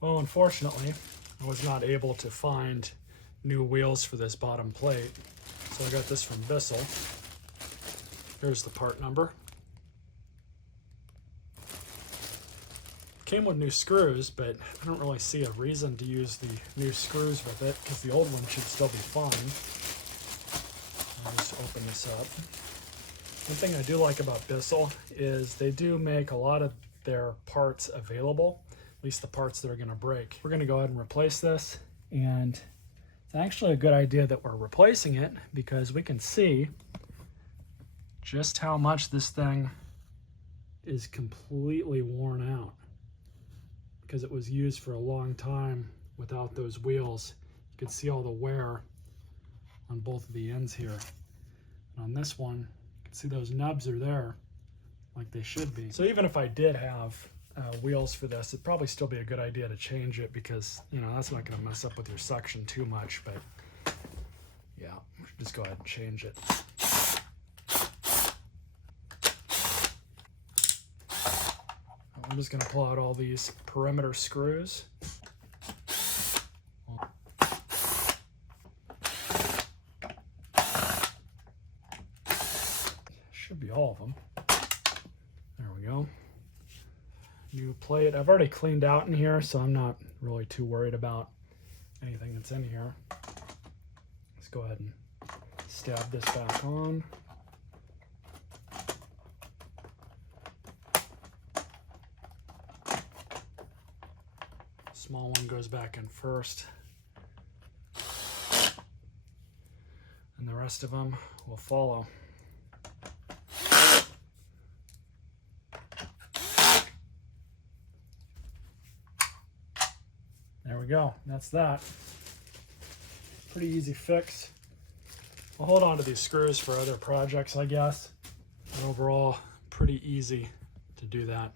Well, unfortunately, I was not able to find new wheels for this bottom plate, so I got this from Bissell. Here's the part number. Came with new screws, but I don't really see a reason to use the new screws with it because the old one should still be fine. I'll just open this up. One thing I do like about Bissell is they do make a lot of their parts available, at least the parts that are going to break. We're going to go ahead and replace this, and it's actually a good idea that we're replacing it because we can see just how much this thing is completely worn out because it was used for a long time without those wheels. You can see all the wear on both of the ends here. And on this one, you can see those nubs are there like they should be. So even if I did have wheels for this, it'd probably still be a good idea to change it because, you know, that's not going to mess up with your suction too much. But yeah, just go ahead and change it. I'm just going to pull out all these perimeter screws. Should be all of them. There we go. New plate. I've already cleaned out in here, so I'm not really too worried about anything that's in here. Let's go ahead and stab this back on. Small one goes back in first, and the rest of them will follow. There we go. That's that. Pretty easy fix. I'll hold on to these screws for other projects, I guess. But overall, pretty easy to do that.